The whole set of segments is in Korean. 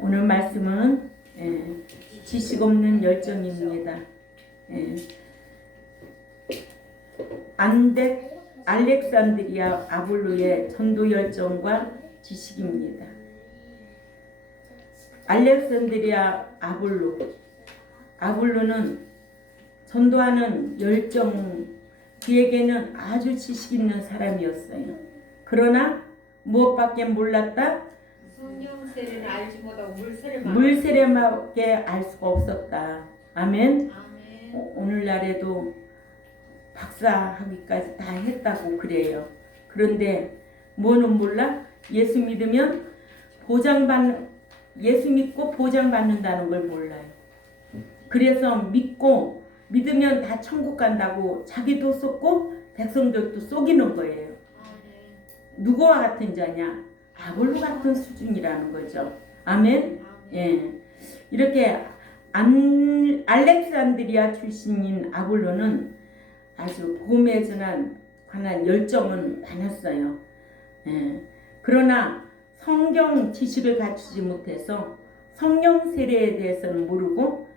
오늘 말씀은 지식 없는 열정입니다. 알렉산드리아 아볼로의 전도 열정과 지식입니다. 알렉산드리아 아볼로는 전도하는 열정, 그에게는 아주 지식 있는 사람이었어요. 그러나 무엇밖에 몰랐다? 성경세례는 알지 못하고 물세례밖에 알 수가 없었다. 아멘. 오늘날에도 박사학위까지 다 했다고 그래요. 그런데 뭐는 몰라? 예수 믿고 보장받는다는 걸 몰라요. 그래서 믿으면 다 천국 간다고 자기도 속고 백성들도 속이는 거예요. 누구와 같은 자냐? 아볼로 같은 수준이라는 거죠. 아멘. 이렇게 알렉산드리아 출신인 아볼로는 아주 복음에 관한 열정은 많았어요. 그러나 성경 지식을 갖추지 못해서 성령 세례에 대해서는 모르고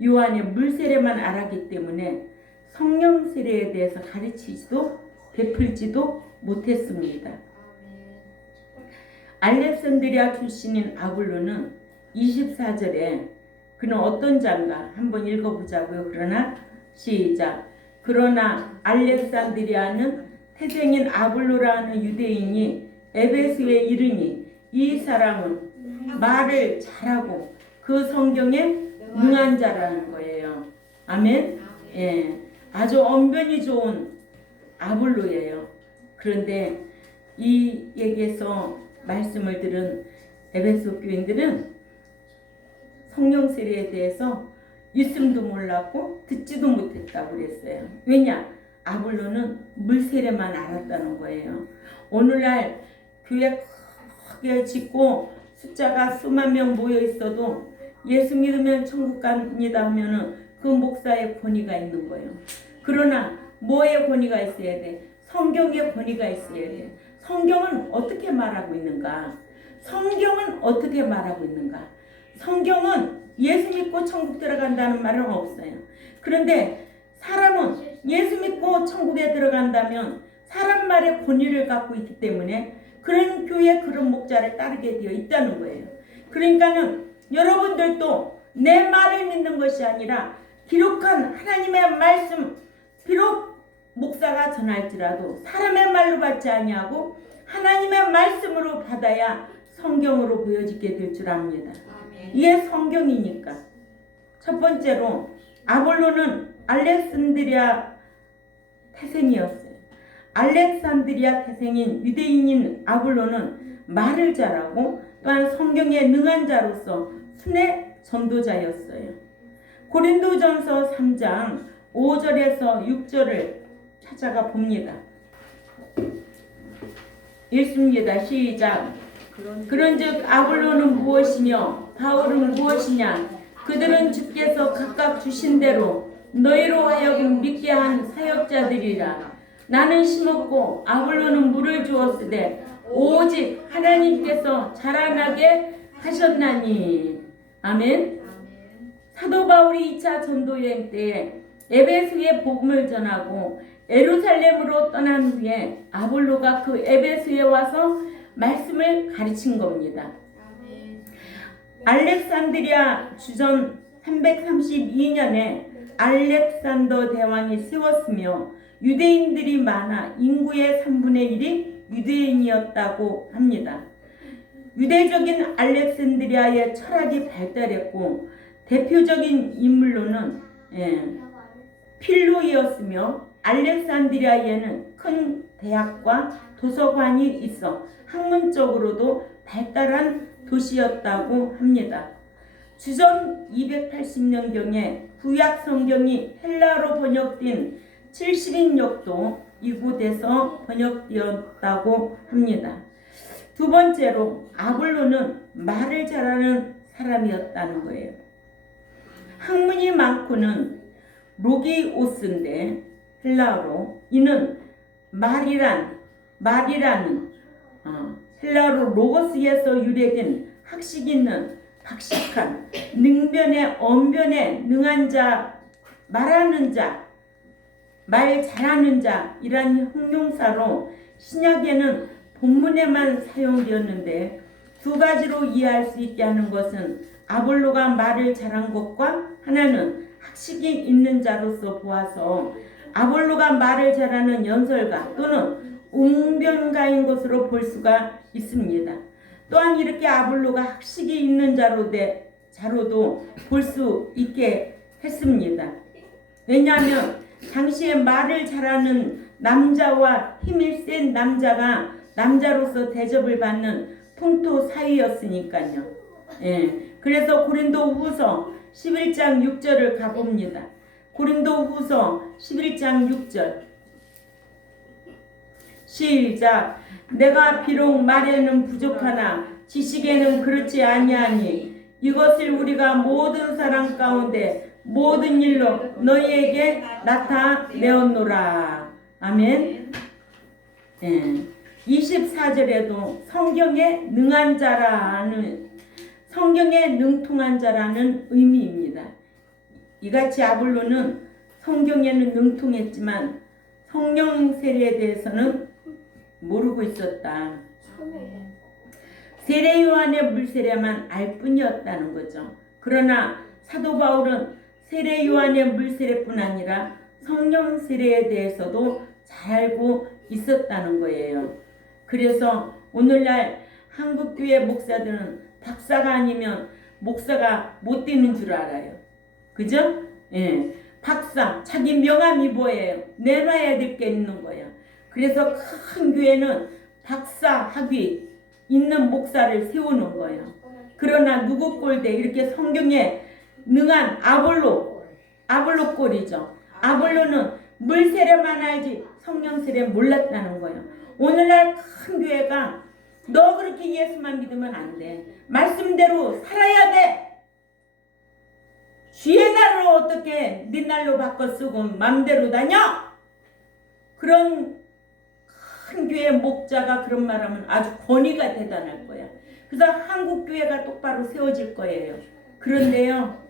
요한의 물세례만 알았기 때문에 성령 세례에 대해서 가르치지도 베풀지도 못했습니다. 알렉산드리아 출신인 아볼로는 24절에 그는 어떤 자인가 한번 읽어보자고요. 그러나 알렉산드리아는 태생인 아볼로라는 유대인이 에베소에 이르니 이 사람은 말을 잘하고 그 성경에 능한 자라는 거예요. 아멘. 아주 언변이 좋은 아볼로예요. 그런데 이에게서 말씀을 들은 에베소 교인들은 성령 세례에 대해서 있음도 몰랐고 듣지도 못했다고 그랬어요. 왜냐? 아볼로는 물세례만 알았다는 거예요. 오늘날 교회 크게 짓고 숫자가 수만 명 모여 있어도 예수 믿으면 천국 갑니다 하면은 그 목사의 권위가 있는 거예요. 그러나 뭐의 권위가 있어야 돼? 성경의 권위가 있어야 돼. 성경은 어떻게 말하고 있는가? 성경은 예수 믿고 천국 들어간다는 말은 없어요. 그런데 사람은 예수 믿고 천국에 들어간다면 사람 말의 권위를 갖고 있기 때문에 그런 교회 그런 목자를 따르게 되어 있다는 거예요. 그러니까는 여러분들도 내 말을 믿는 것이 아니라 기록한 하나님의 말씀, 비록 목사가 전할지라도 사람의 말로 받지 아니하고 하나님의 말씀으로 받아야 성경으로 보여지게 될 줄 압니다. 이게 성경이니까. 첫 번째로 아볼로는 알렉산드리아 태생이었어요. 알렉산드리아 태생인 유대인인 아볼로는 말을 잘하고 또한 성경에 능한 자로서 순회 전도자였어요. 고린도전서 3장 5절에서 6절을 찾아가 봅니다. 읽습니다. 시작. 그런즉 아볼로는 무엇이며 바울은 무엇이냐? 그들은 주께서 각각 주신 대로 너희로 하여금 믿게 한 사역자들이라. 나는 심었고 아볼로는 물을 주었으되 오직 하나님께서 자라나게 하셨나니. 아멘. 사도 바울이 2차 전도여행 때에 에베소에 복음을 전하고 예루살렘으로 떠난 후에 아볼로가 그 에베소에 와서 말씀을 가르친 겁니다. 알렉산드리아 주전 332년에 알렉산더 대왕이 세웠으며 유대인들이 많아 인구의 3분의 1이 유대인이었다고 합니다. 유대적인 알렉산드리아의 철학이 발달했고 대표적인 인물로는 필로이었으며 알렉산드리아에는 큰 대학과 도서관이 있어 학문적으로도 발달한 도시였다고 합니다. 주전 280년경에 구약 성경이 헬라어로 번역된 70인역도 이곳에서 번역되었다고 합니다. 두 번째로 아볼로는 말을 잘하는 사람이었다는 거예요. 학문이 많고는 로기오스인데 헬라어로 이는 말이라는 헬라어로 로고스에서 유래된 학식 있는 박식한 능변에 언변에 능한 자, 말하는 자, 말 잘하는 자 이란 형용사로 신약에는 본문에만 사용되었는데 두 가지로 이해할 수 있게 하는 것은 아볼로가 말을 잘한 것과 하나는 학식이 있는 자로서 보아서 아볼로가 말을 잘하는 연설가 또는 웅변가인 것으로 볼 수가 있습니다. 또한 이렇게 아볼로가 학식이 있는 자로도 볼 수 있게 했습니다. 왜냐하면 당시에 말을 잘하는 남자와 힘이 센 남자가 남자로서 대접을 받는 풍토 사회였으니까요. 예. 그래서 고린도 후서 11장 6절을 가봅니다. 고린도 후서 11장 6절 시작. 내가 비록 말에는 부족하나 지식에는 그렇지 아니하니 이것을 우리가 모든 사람 가운데 모든 일로 너희에게 나타내었노라. 아멘. 예. 24절에도 성경에 능한 자라는 성경에 능통한 자라는 의미입니다. 이같이 아볼로는 성경에는 능통했지만 성령 세례에 대해서는 모르고 있었다. 세례 요한의 물세례만 알 뿐이었다는 거죠. 그러나 사도 바울은 세례 요한의 물세례뿐 아니라 성령 세례에 대해서도 잘 알고 있었다는 거예요. 그래서 오늘날 한국교회 목사들은 박사가 아니면 목사가 못 되는 줄 알아요. 그죠? 예. 박사, 자기 명함이 뭐예요? 내놔야 될 게 있는 거야. 그래서 큰 교회는 박사 학위 있는 목사를 세우는 거예요. 그러나 누구 꼴대 이렇게 성경에 능한 아볼로 꼴이죠. 아볼로는 물세례만 알지 성령세례 몰랐다는 거예요. 오늘날 큰 교회가 너 그렇게 예수만 믿으면 안 돼. 말씀대로 살아야 돼. 주의 날을 어떻게 네 날로 바꿔 쓰고 맘대로 다녀? 그런 큰 교회 목자가 그런 말하면 아주 권위가 대단할 거야. 그래서 한국 교회가 똑바로 세워질 거예요. 그런데요,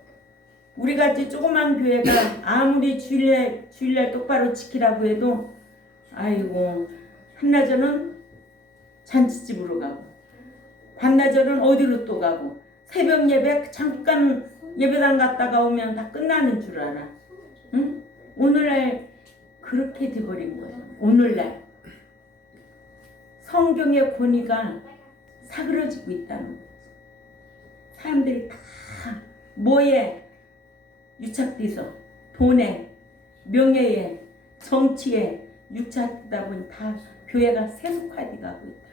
우리같이 조그만 교회가 아무리 주일날 똑바로 지키라고 해도 아이고 한나절은 잔치집으로 가고 반나절은 어디로 또 가고 새벽 예배 잠깐 예배당 갔다가 오면 다 끝나는 줄 알아. 응? 오늘날 그렇게 돼버린 거예요. 오늘날 성경의 권위가 사그러지고 있다는 거예요. 사람들이 다 뭐에 유착돼서 돈에 명예에 정치에 유착되다 보니 다 교회가 세속화돼 가고 있다.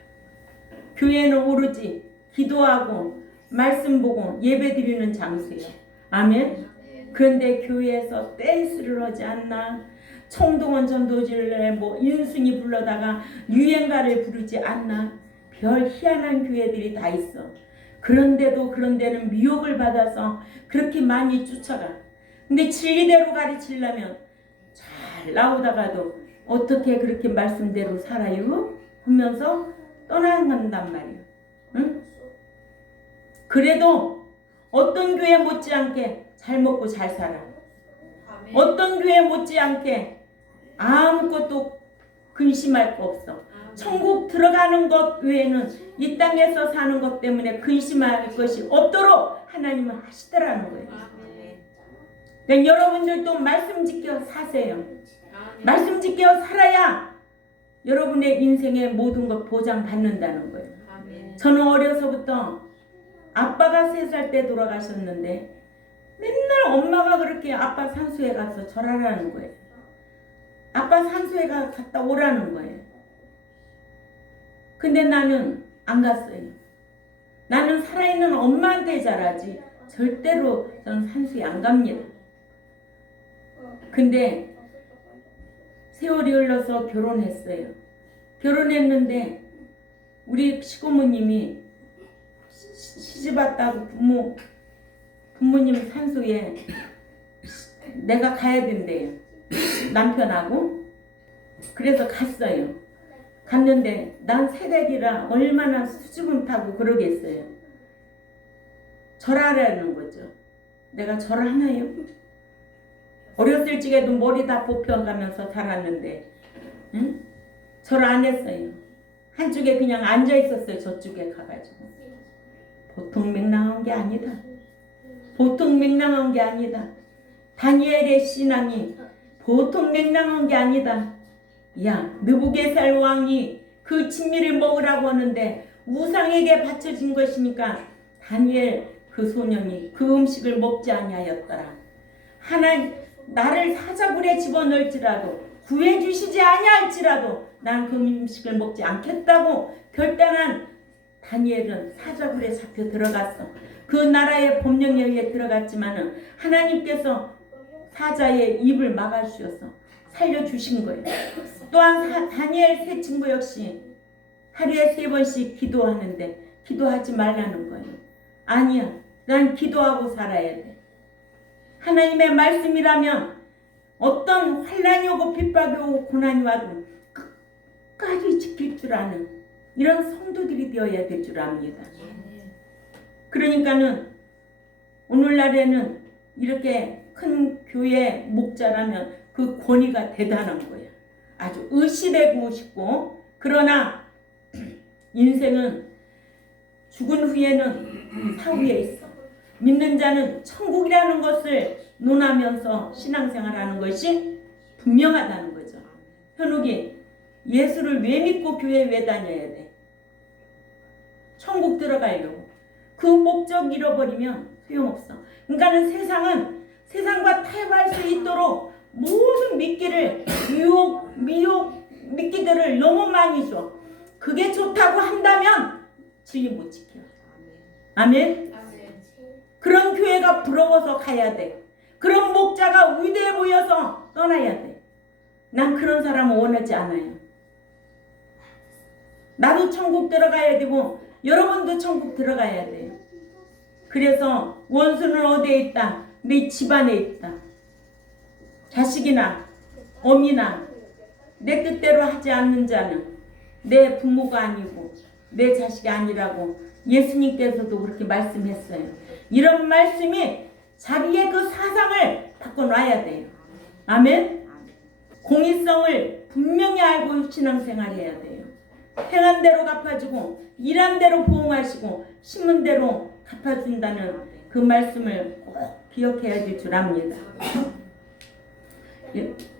교회는 오로지 기도하고 말씀 보고 예배 드리는 장소예요. 아멘. 그런데 교회에서 댄스를 하지 않나? 총동원 전도지를 뭐 인순이 불러다가 유행가를 부르지 않나? 별 희한한 교회들이 다 있어. 그런데도 그런 데는 미혹을 받아서 그렇게 많이 쫓아가. 근데 진리대로 가르치려면 잘 나오다가도 어떻게 그렇게 말씀대로 살아요? 하면서 떠나간단 말이야. 응? 그래도 어떤 교회 못지않게 잘 먹고 잘 살아. 어떤 교회 못지않게 아무것도 근심할 거 없어. 천국 들어가는 것 외에는 이 땅에서 사는 것 때문에 근심할 것이 없도록 하나님은 하시더라는 거예요. 그러니까 여러분들도 말씀 지켜 사세요. 말씀 지켜 살아야 여러분의 인생의 모든 것 보장받는다는 거예요. 저는 어려서부터 아빠가 3살 때 돌아가셨는데 맨날 엄마가 그렇게 아빠 산소에 가서 절하라는 거예요. 아빠 산소에 갔다 오라는 거예요. 근데 나는 안 갔어요. 나는 살아있는 엄마한테 잘하지 절대로 전 산소에 안 갑니다. 근데 세월이 흘러서 결혼했어요. 결혼했는데 우리 시고모님이 시집 왔다고 부모님 산소에 내가 가야 된대요. 남편하고. 그래서 갔어요. 갔는데 난 새댁이라 얼마나 수줍음 타고 그러겠어요. 절하라는 거죠. 내가 절하나요? 어렸을 적에도 머리 다 뽑혀가면서 살았는데 응? 절 안 했어요. 한쪽에 그냥 앉아 있었어요. 저쪽에 가가지고. 보통 맹랑한 게 아니다. 보통 맹랑한 게 아니다. 다니엘의 신앙이 보통 맹랑한 게 아니다. 야, 느부갓네살 왕이 그 진미를 먹으라고 하는데 우상에게 바쳐진 것이니까 다니엘 그 소년이 그 음식을 먹지 아니하였더라. 하나님 나를 사자굴에 집어넣을지라도 구해주시지 아니할지라도 난 그 음식을 먹지 않겠다고 결단한 다니엘은 사자굴에 잡혀 들어갔어. 그 나라의 법령에 의해 들어갔지만은 하나님께서 사자의 입을 막아주셔서 살려주신 거예요. 또한 다니엘 세 친구 역시 하루에 3번씩 기도하는데 기도하지 말라는 거예요. 아니야, 난 기도하고 살아야 돼. 하나님의 말씀이라면 어떤 환난이 오고 핍박이 오고 고난이 와도 끝까지 지킬 줄 아는 이런 성도들이 되어야 될 줄 압니다. 그러니까는 오늘날에는 이렇게 큰 교회 목자라면 그 권위가 대단한 거야. 아주 의시되고 싶고, 그러나 인생은 죽은 후에는 사후에 있어. 믿는 자는 천국이라는 것을 논하면서 신앙생활하는 것이 분명하다는 거죠. 현욱이 예수를 왜 믿고 교회에 왜 다녀야 돼? 천국 들어가려고. 그 목적 잃어버리면 소용없어. 그러니까는 세상은 세상과 타협할 수 있도록 모든 미끼를 미혹 미끼들을 너무 많이 줘. 그게 좋다고 한다면 진리 못 지켜. 아멘. 그런 교회가 부러워서 가야 돼. 그런 목자가 위대해 보여서 떠나야 돼. 난 그런 사람은 원하지 않아요. 나도 천국 들어가야 되고 여러분도 천국 들어가야 돼요. 그래서 원수는 어디에 있다? 내 집안에 있다. 자식이나 어미나 내 뜻대로 하지 않는 자는 내 부모가 아니고 내 자식이 아니라고 예수님께서도 그렇게 말씀했어요. 이런 말씀이 자기의 그 사상을 바꿔놔야 돼요. 아멘. 공의성을 분명히 알고 신앙생활해야 돼요. 행한 대로 갚아주고 일한 대로 보응하시고 심은 대로 갚아준다는 그 말씀을 꼭 기억해야 될 줄 압니다.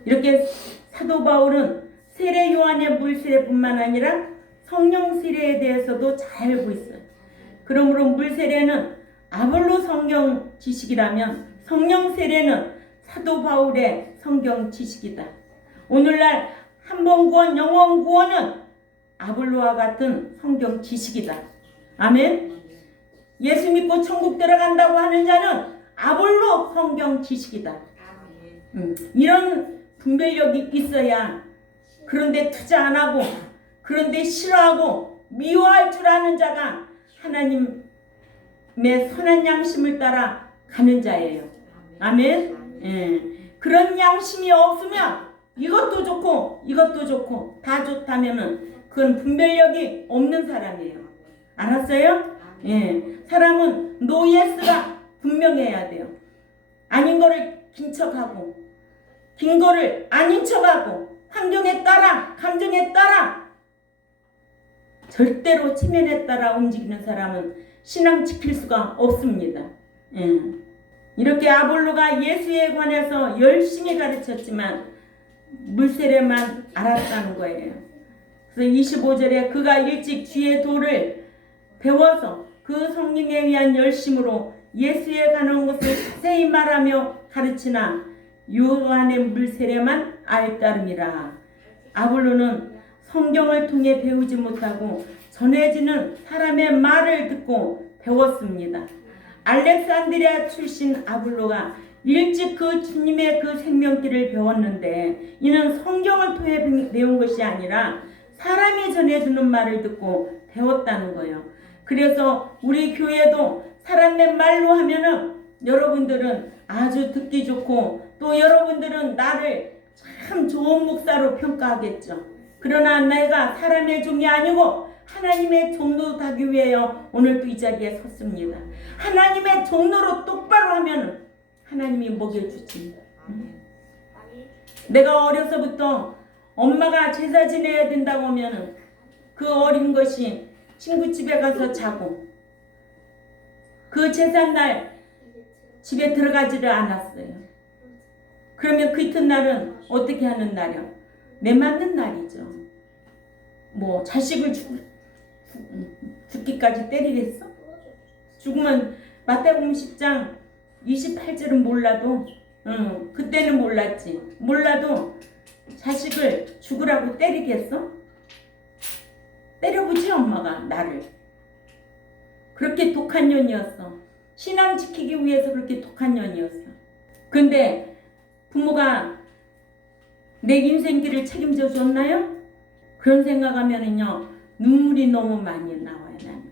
이렇게 사도 바울은 세례 요한의 물세례뿐만 아니라 성령 세례에 대해서도 잘 알고 있어요. 그러므로 물세례는 아볼로 성경 지식이라면 성령 세례는 사도 바울의 성경 지식이다. 오늘날 한번 구원, 영원 구원은 아볼로와 같은 성경 지식이다. 아멘. 예수 믿고 천국 들어간다고 하는 자는 아볼로 성경 지식이다. 이런 분별력이 있어야, 그런데 투자 안 하고 그런데 싫어하고 미워할 줄 아는 자가 하나님의 선한 양심을 따라 가는 자예요. 아멘. 그런 양심이 없으면 이것도 좋고 이것도 좋고 다 좋다면은 그건 분별력이 없는 사람이에요. 알았어요? 사람은 노예스가 분명해야 돼요. 아닌 거를 긴 척하고 긴 거를 아닌 척하고 환경에 따라 감정에 따라 절대로 체면에 따라 움직이는 사람은 신앙 지킬 수가 없습니다. 이렇게 아볼로가 예수에 관해서 열심히 가르쳤지만 물세례만 알았다는 거예요. 그래서 25절에 그가 일찍 주의 도를 배워서 그 성령에 의한 열심으로 예수에 관한 것을 자세히 말하며 가르치나 요한의 물세례만 알따름이라. 아볼로는 성경을 통해 배우지 못하고 전해지는 사람의 말을 듣고 배웠습니다. 알렉산드리아 출신 아볼로가 일찍 그 주님의 그 생명길을 배웠는데 이는 성경을 통해 배운 것이 아니라 사람이 전해주는 말을 듣고 배웠다는 거예요. 그래서 우리 교회도 사람의 말로 하면은 여러분들은 아주 듣기 좋고 또 여러분들은 나를 참 좋은 목사로 평가하겠죠. 그러나 내가 사람의 종이 아니고 하나님의 종로 되기 위하여 오늘도 이 자리에 섰습니다. 하나님의 종로로 똑바로 하면 하나님이 먹여주지. 내가 어려서부터 엄마가 제사 지내야 된다고 하면 그 어린 것이 친구 집에 가서 자고 그 제삿날 집에 들어가지를 않았어요. 그러면 그 이튿날은 어떻게 하는 날이요? 매 맞는 날이죠. 뭐 자식을 죽기까지 때리겠어? 죽으면 마태복음 10장 28절은 몰라도 그때는 몰랐지. 몰라도 자식을 죽으라고 때리겠어? 때려보지 엄마가 나를. 그렇게 독한 년이었어. 신앙 지키기 위해서 그렇게 독한 년이었어. 근데 부모가 내 인생길을 책임져 줬나요? 그런 생각하면은요 눈물이 너무 많이 나와요. 나는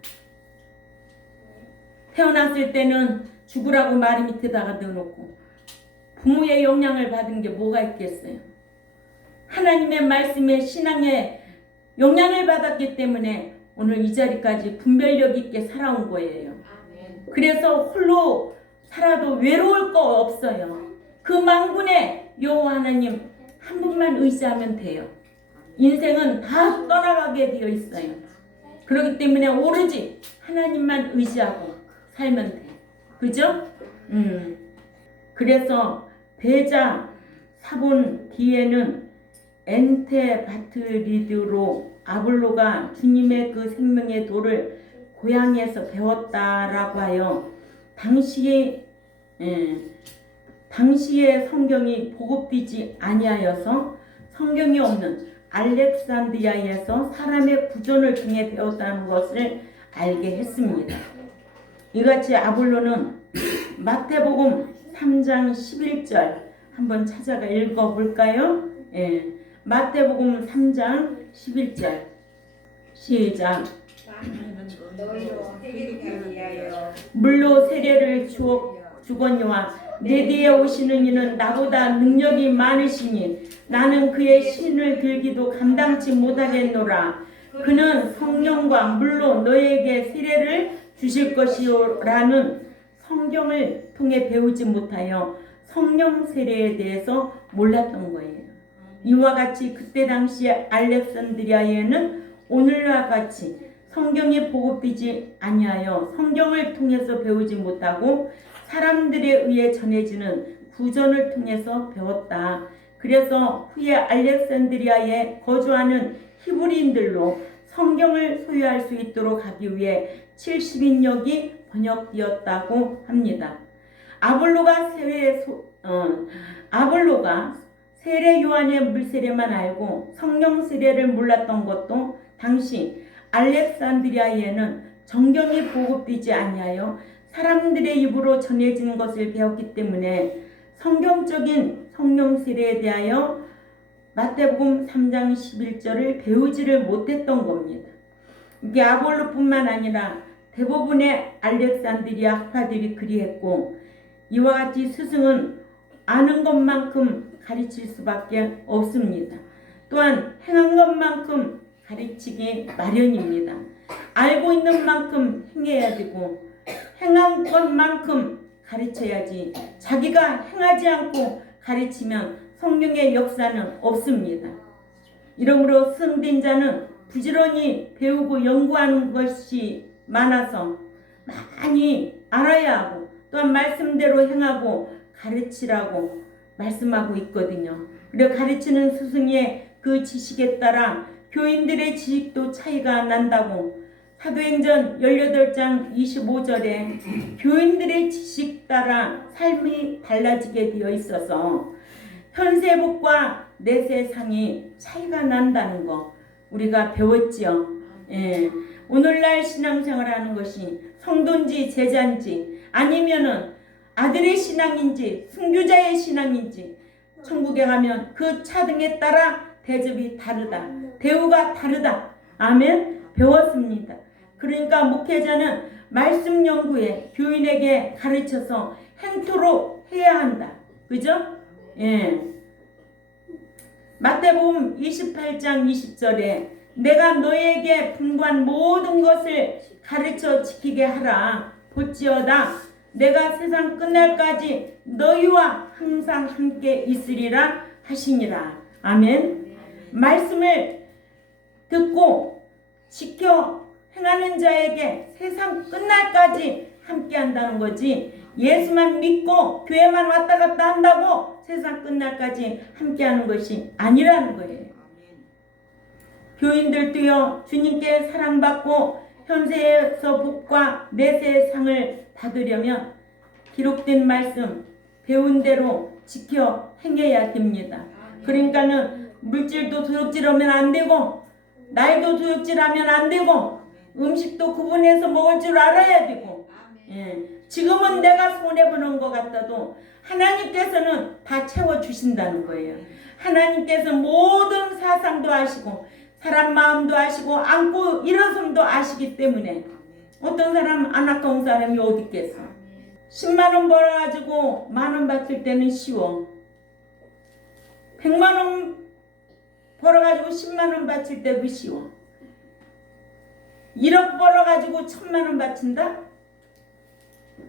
태어났을 때는 죽으라고 마리 밑에다가 넣어놓고 부모의 영향을 받은 게 뭐가 있겠어요? 하나님의 말씀에 신앙에 영향을 받았기 때문에 오늘 이 자리까지 분별력 있게 살아온 거예요. 그래서 홀로 살아도 외로울 거 없어요. 그 만군의 여호와 하나님 한 분만 의지하면 돼요. 인생은 다 떠나가게 되어 있어요. 그렇기 때문에 오로지 하나님만 의지하고 살면 돼. 그죠? 그래서 배자 사본 뒤에는 엔테바트리드로 아볼로가 주님의 그 생명의 도를 고향에서 배웠다라고 하여 당시에 성경이 보급되지 아니하여서 성경이 없는 알렉산드리아에서 사람의 구전을 통해 배웠다는 것을 알게 했습니다. 이같이 아볼로는 마태복음 3장 11절 한번 찾아가 읽어볼까요? 마태복음 3장 11절 시작. 너희로 회개하기 위하여 물로 세례를 주거니와 내 뒤에 오시는 이는 나보다 능력이 많으시니 나는 그의 신을 들기도 감당치 못하겠노라. 그는 성령과 물로 너에게 세례를 주실 것이요라는 성경을 통해 배우지 못하여 성령 세례에 대해서 몰랐던 거예요. 이와 같이 그때 당시에 알렉산드리아에는 오늘과 같이 성경이 보급되지 아니하여 성경을 통해서 배우지 못하고 사람들에 의해 전해지는 구전을 통해서 배웠다. 그래서 후에 알렉산드리아에 거주하는 히브리인들로 성경을 소유할 수 있도록 하기 위해 70인역이 번역되었다고 합니다. 아볼로가 세례 요한의 물세례만 알고 성령 세례를 몰랐던 것도 당시 알렉산드리아에는 정경이 보급되지 아니하여 사람들의 입으로 전해지는 것을 배웠기 때문에 성경적인 성령 세례에 대하여 마태복음 3장 11절을 배우지를 못했던 겁니다. 이게 아볼로뿐만 아니라 대부분의 알렉산드리아 학파들이 그리했고 이와 같이 스승은 아는 것만큼 가르칠 수밖에 없습니다. 또한 행한 것만큼 가르치기 마련입니다. 알고 있는 만큼 행해야 되고 행한 것만큼 가르쳐야지 자기가 행하지 않고 가르치면 성령의 역사는 없습니다. 이러므로 승된 자는 부지런히 배우고 연구하는 것이 많아서 많이 알아야 하고 또한 말씀대로 행하고 가르치라고 말씀하고 있거든요. 그리고 가르치는 스승의 그 지식에 따라 교인들의 지식도 차이가 난다고 사도행전 18장 25절에 교인들의 지식 따라 삶이 달라지게 되어 있어서 현세복과 내세상이 차이가 난다는 거 우리가 배웠지요. 오늘날 신앙생활하는 것이 성도인지 제자인지 아니면은 아들의 신앙인지 순교자의 신앙인지 천국에 가면 그 차등에 따라 대접이 다르다. 대우가 다르다. 아멘. 배웠습니다. 그러니까 목회자는 말씀 연구에 교인에게 가르쳐서 행토록 해야 한다. 그죠? 마태복음 28장 20절에 내가 너에게 분부한 모든 것을 가르쳐 지키게 하라. 볼지어다 내가 세상 끝날까지 너희와 항상 함께 있으리라 하시니라. 아멘. 말씀을 듣고 지켜 행하는 자에게 세상 끝날까지 함께 한다는 거지, 예수만 믿고 교회만 왔다 갔다 한다고 세상 끝날까지 함께 하는 것이 아니라는 거예요. 교인들도요, 주님께 사랑받고 현세에서 복과 내세의 상을 받으려면 기록된 말씀 배운 대로 지켜 행해야 됩니다. 그러니까는 물질도 도둑질하면 안 되고, 날도 도둑질하면 안 되고, 음식도 구분해서 먹을 줄 알아야 되고, 지금은 내가 손해보는 것 같아도 하나님께서는 다 채워주신다는 거예요. 하나님께서 모든 사상도 아시고 사람 마음도 아시고 안고 일어섬도 아시기 때문에 어떤 사람 안 아까운 사람이 어디 있겠어. 10만 원 벌어가지고 만 원 받을 때는 쉬워. 100만 원 벌어가지고 10만 원 바칠 때도 쉬워. 1억 벌어가지고 1000만 원 바친다?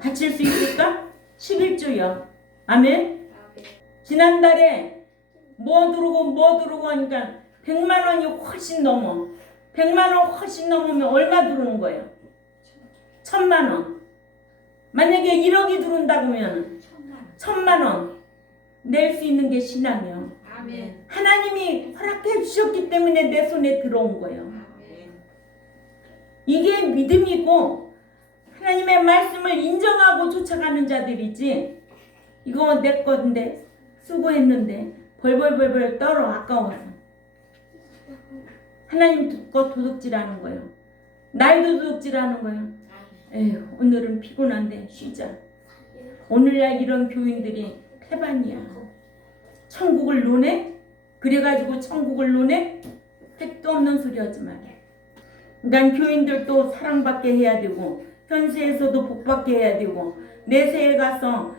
바칠 수 있을까? 11조요. 아멘. 지난달에 뭐 들어오고 하니까 100만 원이 훨씬 넘어. 100만 원 훨씬 넘으면 얼마 들어오는 거예요? 1000만 원. 만약에 1억이 들어온다고 하면 1000만 원 낼 수 있는 게 신앙이요. 아멘. 하나님이 허락해 주셨기 때문에 내 손에 들어온 거예요. 이게 믿음이고 하나님의 말씀을 인정하고 쫓아가는 자들이지, 이거 내 건데 수고했는데 벌벌벌벌 떨어 아까워서 하나님 거 도둑질하는 거예요. 날도 도둑질하는 거예요. 에휴, 오늘은 피곤한데 쉬자. 오늘날 이런 교인들이 태반이야. 천국을 노네? 그래가지고 천국을 노네? 택도 없는 소리 하지 마라. 그러니까 교인들도 사랑받게 해야 되고 현세에서도 복받게 해야 되고 내세에 가서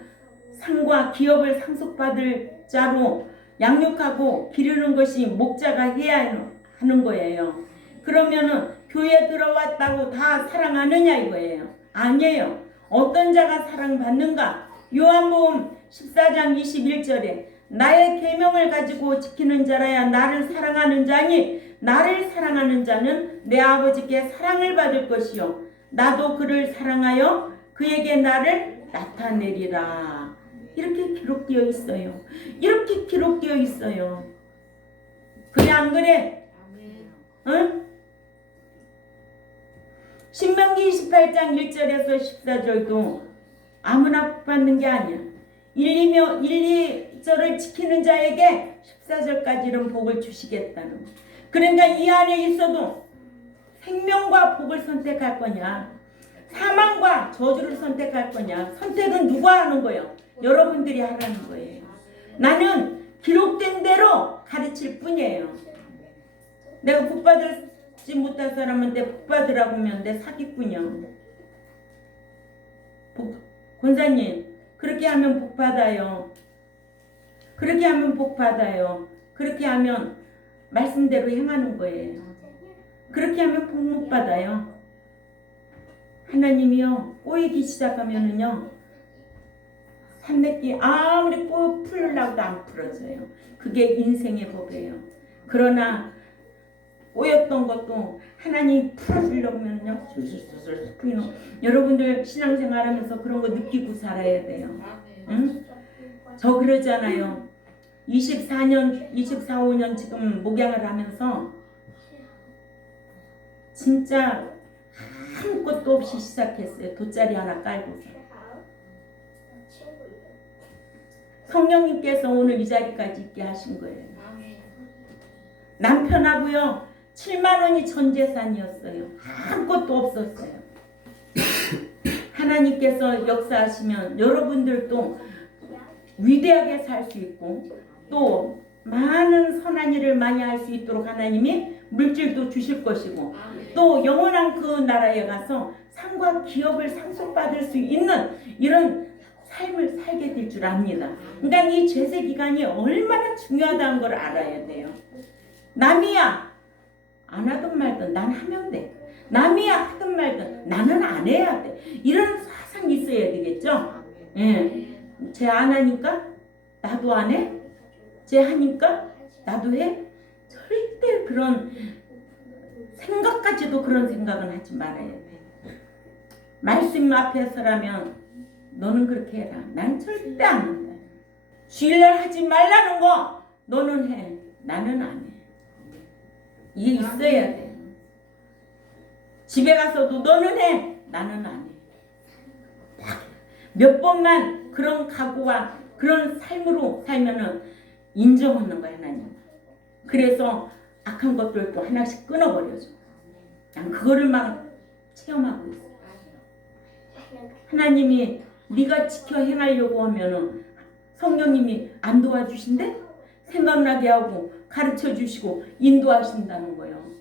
상과 기업을 상속받을 자로 양육하고 기르는 것이 목자가 해야 하는 거예요. 그러면은 교회 들어왔다고 다 사랑하느냐 이거예요. 아니에요. 어떤 자가 사랑받는가? 요한복음 14장 21절에 나의 계명을 가지고 지키는 자라야 나를 사랑하는 자니 나를 사랑하는 자는 내 아버지께 사랑을 받을 것이요 나도 그를 사랑하여 그에게 나를 나타내리라. 이렇게 기록되어 있어요. 이렇게 기록되어 있어요. 그래 안 그래? 응? 신명기 28장 1절에서 14절도 아무나 복 받는 게 아니야. 1, 2절을 지키는 자에게 14절까지는 복을 주시겠다는 거. 그러니까 이 안에 있어도 생명과 복을 선택할 거냐, 사망과 저주를 선택할 거냐. 선택은 누가 하는 거예요? 여러분들이 하라는 거예요. 나는 기록된 대로 가르칠 뿐이에요. 내가 복 받지 못할 사람한테 복 받으라고 하면 내 사기꾼이요. 권사님, 그렇게 하면 복 받아요. 그렇게 하면 복 받아요. 그렇게 하면 말씀대로 행하는 거예요. 그렇게 하면 복 못 받아요. 하나님이요, 꼬이기 시작하면은요, 산맥기 아무리 풀려고도 안 풀어져요. 그게 인생의 법이에요. 그러나 꼬였던 것도 하나님 풀어주려고 하면요, 술술술술 풀리는. 여러분들 신앙생활하면서 그런 거 느끼고 살아야 돼요. 응? 저 그러잖아요. 24년, 5년 지금 목양을 하면서 진짜 아무것도 없이 시작했어요. 돗자리 하나 깔고서. 성령님께서 오늘 이 자리까지 있게 하신 거예요. 남편하고요 7만 원이 전 재산이었어요. 아무것도 없었어요. 하나님께서 역사하시면 여러분들도 위대하게 살 수 있고 또 많은 선한 일을 많이 할 수 있도록 하나님이 물질도 주실 것이고 또 영원한 그 나라에 가서 상과 기업을 상속받을 수 있는 이런 삶을 살게 될 줄 압니다. 그러니까 이 죄세 기간이 얼마나 중요하다는 걸 알아야 돼요. 남이야 안 하든 말든 난 하면 돼. 남이야 하든 말든 나는 안 해야 돼. 이런 사상이 있어야 되겠죠. 예. 쟤 안 하니까 나도 안 해? 쟤 하니까 나도 해? 절대 그런 생각까지도 그런 생각은 하지 말아야 돼. 말씀 앞에서라면 너는 그렇게 해라. 난 절대 안 한다. 주일날 하지 말라는 거 너는 해. 나는 안 해. 이게 있어야 돼. 집에 가서도 너는 해. 나는 안 해. 몇 번만 그런 각오와 그런 삶으로 살면은 인정하는 거야, 하나님. 그래서 악한 것들 또 하나씩 끊어버려줘. 난 그거를 막 체험하고 있어. 하나님이 네가 지켜 행하려고 하면은 성령님이 안 도와주신대? 생각나게 하고 가르쳐 주시고 인도하신다는 거예요.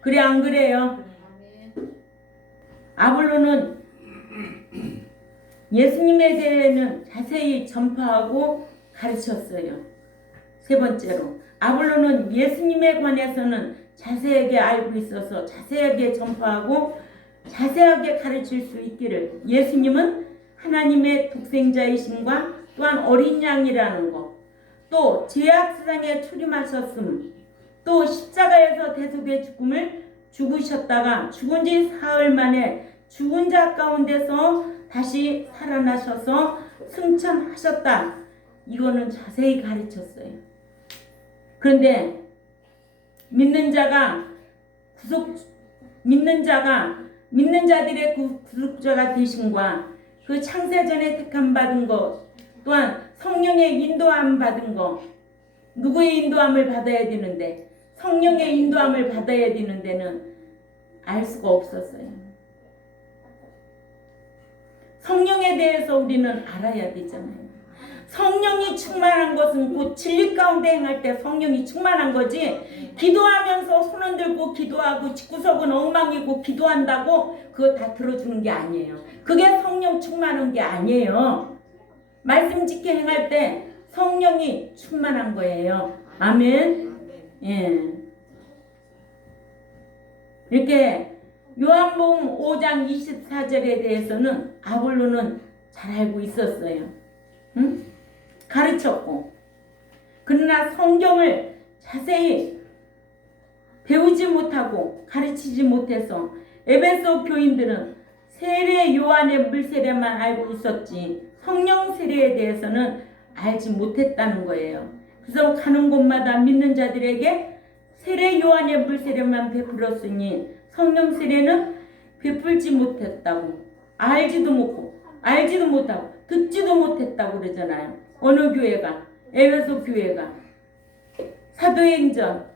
그래 안 그래요? 아볼로는 예수님에 대해는 자세히 전파하고 가르쳤어요. 세 번째로 아볼로는 예수님에 관해서는 자세하게 알고 있어서 자세하게 전파하고 자세하게 가르칠 수 있기를. 예수님은 하나님의 독생자이심과 또한 어린 양이라는 것, 또 죄악 세상에 출임하셨음, 또 십자가에서 대속의 죽음을 죽으셨다가 죽은 지 사흘 만에 죽은 자 가운데서 다시 살아나셔서 승천하셨다. 이거는 자세히 가르쳤어요. 그런데 믿는 자들의 구속자가 되신과 그 창세전에 택함 받은 것, 또한 성령의 인도함 받은 것, 누구의 인도함을 받아야 되는데 성령의 인도함을 받아야 되는 데는 알 수가 없었어요. 성령에 대해서 우리는 알아야 되잖아요. 성령이 충만한 것은 곧 진리 가운데 행할 때 성령이 충만한 거지, 기도하면서 손을 들고 기도하고 집구석은 엉망이고 기도한다고 그거 다 들어주는 게 아니에요. 그게 성령 충만한 게 아니에요. 말씀 지켜 행할 때 성령이 충만한 거예요. 아멘. 예. 이렇게 요한복음 5장 24절에 대해서는 아볼로는 잘 알고 있었어요. 응? 가르쳤고. 그러나 성경을 자세히 배우지 못하고 가르치지 못해서 에베소 교인들은 세례 요한의 물세례만 알고 있었지 성령 세례에 대해서는 알지 못했다는 거예요. 그래서 가는 곳마다 믿는 자들에게 세례 요한의 물세례만 베풀었으니 성령 세례는 베풀지 못했다고, 알지도 못하고 듣지도 못했다고 그러잖아요. 어느 교회가? 에베소 교회가. 사도행전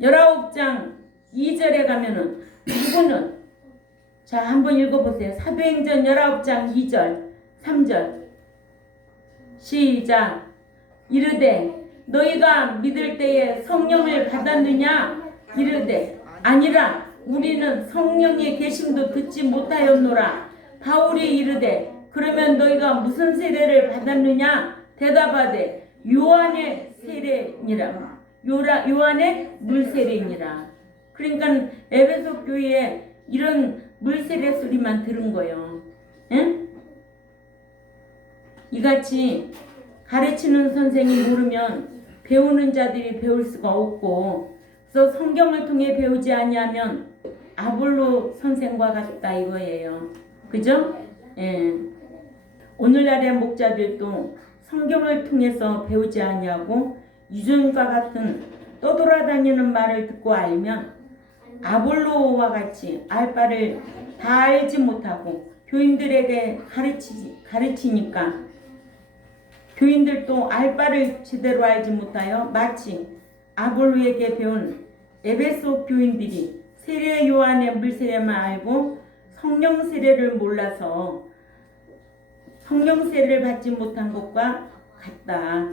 19장 2절에 가면은 누구는, 자 한번 읽어보세요. 사도행전 19장 2절 3절 시작. 이르되 너희가 믿을 때에 성령을 받았느냐? 이르되 아니라 우리는 성령의 계심도 듣지 못하였노라. 바울이 이르되 그러면 너희가 무슨 세례를 받았느냐? 대답하되 요한의 세례니라. 요한의 물세례니라. 그러니까 에베소 교회에 이런 물세례 소리만 들은 거예요. 응? 이같이 가르치는 선생이 모르면 배우는 자들이 배울 수가 없고, 그래서 성경을 통해 배우지 아니하면 아볼로 선생과 같다 이거예요. 그죠? 예. 오늘날의 목자들도 성경을 통해서 배우지 아니하고 유전과 같은 떠돌아다니는 말을 듣고 알면 아볼로와 같이 알 바를 다 알지 못하고 교인들에게 가르치니까 교인들도 알 바를 제대로 알지 못하여 마치 아볼로에게 배운 에베소 교인들이 세례 요한의 물세례만 알고 성령 세례를 몰라서 성령 세례를 받지 못한 것과 같다.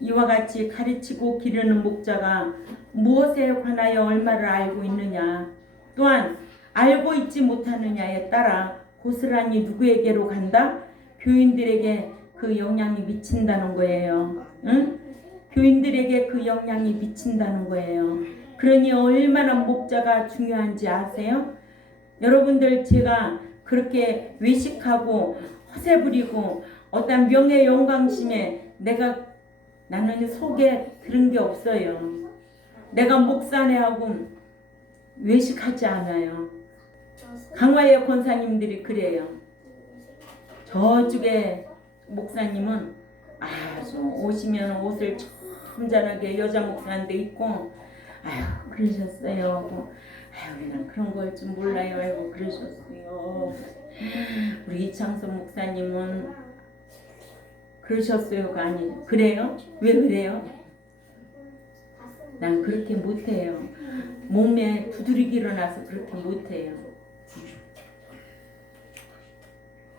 이와 같이 가르치고 기르는 목자가 무엇에 관하여 얼마를 알고 있느냐, 또한 알고 있지 못하느냐에 따라 고스란히 누구에게로 간다? 교인들에게 그 영향이 미친다는 거예요. 응? 교인들에게 그 영향이 미친다는 거예요. 그러니 얼마나 목자가 중요한지 아세요? 여러분들, 제가 그렇게 외식하고 허세 부리고 어떤 명예 영광심에 나는 속에 들은 게 없어요. 내가 목사네하고 외식하지 않아요. 강화의 권사님들이 그래요. 저쪽에 목사님은 아주 오시면 옷을 점잖하게 여자 목사한테 입고 아유 그러셨어요. 아유 그냥 그런 걸 좀 몰라요. 아이고 그러셨어요. 우리 이창섭 목사님은 그러셨어요가 아니 그래요? 왜 그래요? 난 그렇게 못해요. 몸에 두드리기 일어나서 그렇게 못해요.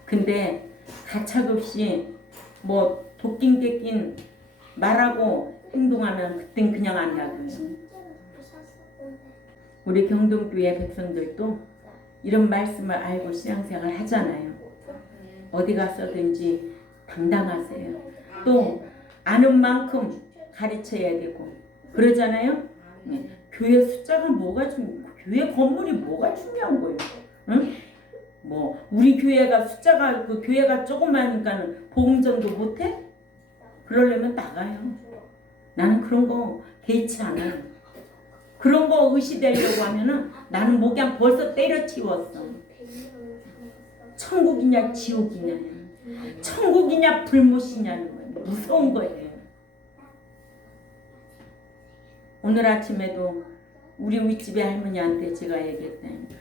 근데 가차없이 뭐 도낀 객낀 말하고 행동하면 그땐 그냥 안 놔둬요. 우리 경동교회 백성들도 이런 말씀을 알고 신앙생활 하잖아요. 어디 가서든지 당당하세요. 또 아는 만큼 가르쳐야 되고 그러잖아요. 네. 교회 숫자가 뭐가 교회 건물이 뭐가 중요한 거예요? 응? 뭐 우리 교회가 숫자가 그 교회가 조그마하니까 복음전도 못해? 그러려면 나가요. 나는 그런 거 개의치 않아. 그런 거 의시되려고 하면은 나는 목양 벌써 때려치웠어. 천국이냐 지옥이냐, 천국이냐 불못이냐는 거예요. 무서운 거예요. 오늘 아침에도 우리 윗집의 할머니한테 제가 얘기했다니까.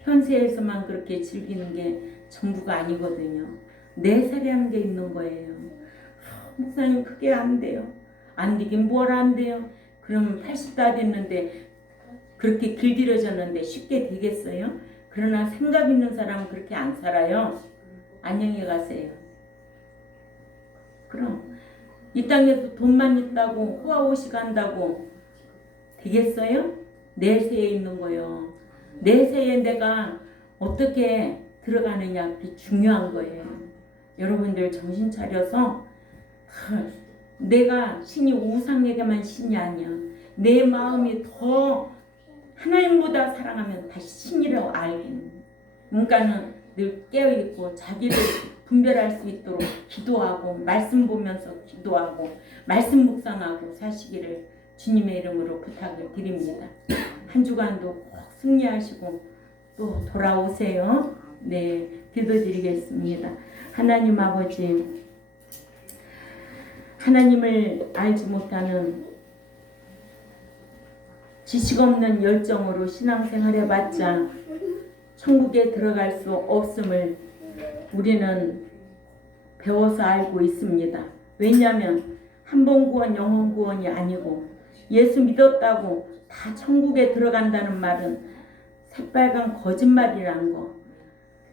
현세에서만 그렇게 즐기는 게 전부가 아니거든요. 내 살에 한 게 있는 거예요. 목사님 그게 안 돼요. 안 되긴 뭘 안 돼요. 그럼 80다 됐는데 그렇게 길들여졌는데 쉽게 되겠어요? 그러나 생각 있는 사람은 그렇게 안 살아요. 안녕히 가세요. 그럼 이 땅에서 돈만 있다고 호화호시 간다고 되겠어요? 내세에 있는 거요. 내세에 내가 어떻게 들어가느냐 그게 중요한 거예요. 여러분들 정신 차려서 내가 신이 우상에게만 신이 아니야. 내 마음이 더 하나님보다 사랑하면 다시 신이라고 알겠는. 그러니까는 늘 깨어있고 자기를 분별할 수 있도록 기도하고 말씀 보면서 기도하고 말씀 묵상하고 사시기를 주님의 이름으로 부탁을 드립니다. 한 주간도 꼭 승리하시고 또 돌아오세요. 네, 기도드리겠습니다. 하나님 아버지, 하나님을 알지 못하는 지식 없는 열정으로 신앙생활 해봤자 천국에 들어갈 수 없음을 우리는 배워서 알고 있습니다. 왜냐하면 한 번 구원 영원 구원이 아니고 예수 믿었다고 다 천국에 들어간다는 말은 새빨간 거짓말이라는 거.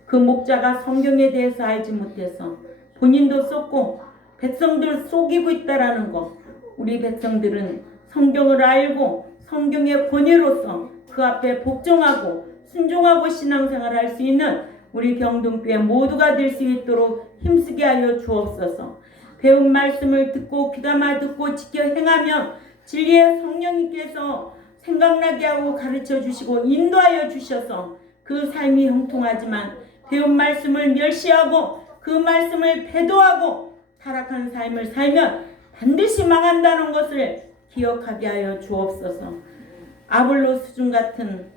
그 목자가 성경에 대해서 알지 못해서 본인도 속고 백성들 속이고 있다라는 거. 우리 백성들은 성경을 알고 성경의 권위로서 그 앞에 복종하고 순종하고 신앙생활을 할 수 있는 우리 경동교회 모두가 될 수 있도록 힘쓰게 하여 주옵소서. 배운 말씀을 듣고 귀담아 듣고 지켜 행하며 진리의 성령님께서 생각나게 하고 가르쳐 주시고 인도하여 주셔서 그 삶이 형통하지만 배운 말씀을 멸시하고 그 말씀을 배도하고 타락한 삶을 살면 반드시 망한다는 것을 기억하게 하여 주옵소서. 아볼로 수준 같은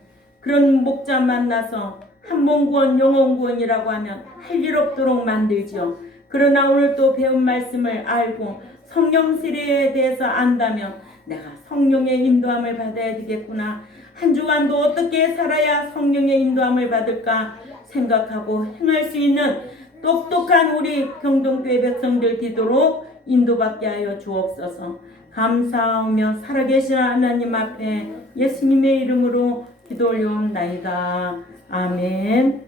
그런 목자 만나서 한 번 구원 영원 구원이라고 하면 할 일 없도록 만들죠. 그러나 오늘 또 배운 말씀을 알고 성령 세례에 대해서 안다면 내가 성령의 인도함을 받아야 되겠구나. 한 주간도 어떻게 살아야 성령의 인도함을 받을까 생각하고 행할 수 있는 똑똑한 우리 경동교회 백성들 되도록 인도받게 하여 주옵소서. 감사하며 살아계신 하나님 앞에 예수님의 이름으로 기도 올려옵나이다. 아멘.